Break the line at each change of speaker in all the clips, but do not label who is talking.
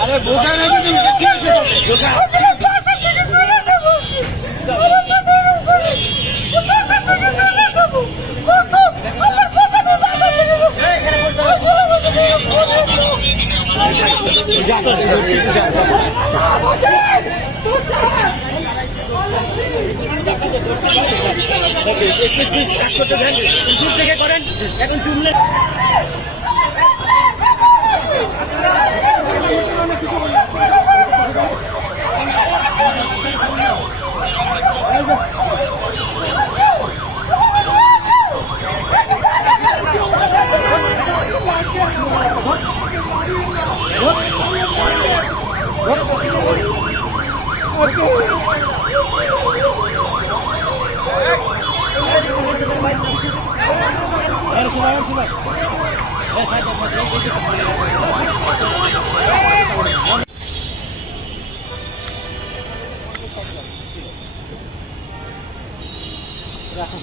আরে বোঝা নাকি তুমি কি হয়েছে বোঝা যা তো একটু একটু কাজ করতে দেন। দূর থেকে করেন এখন চুমলে
রাখুন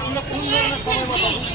তোমরা কোন ধরনের সময় বাবা বুঝছ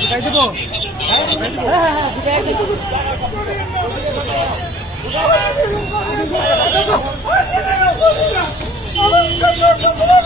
ঢুকাই দেবো? হ্যাঁ হ্যাঁ হ্যাঁ ঢুকাই দেবো।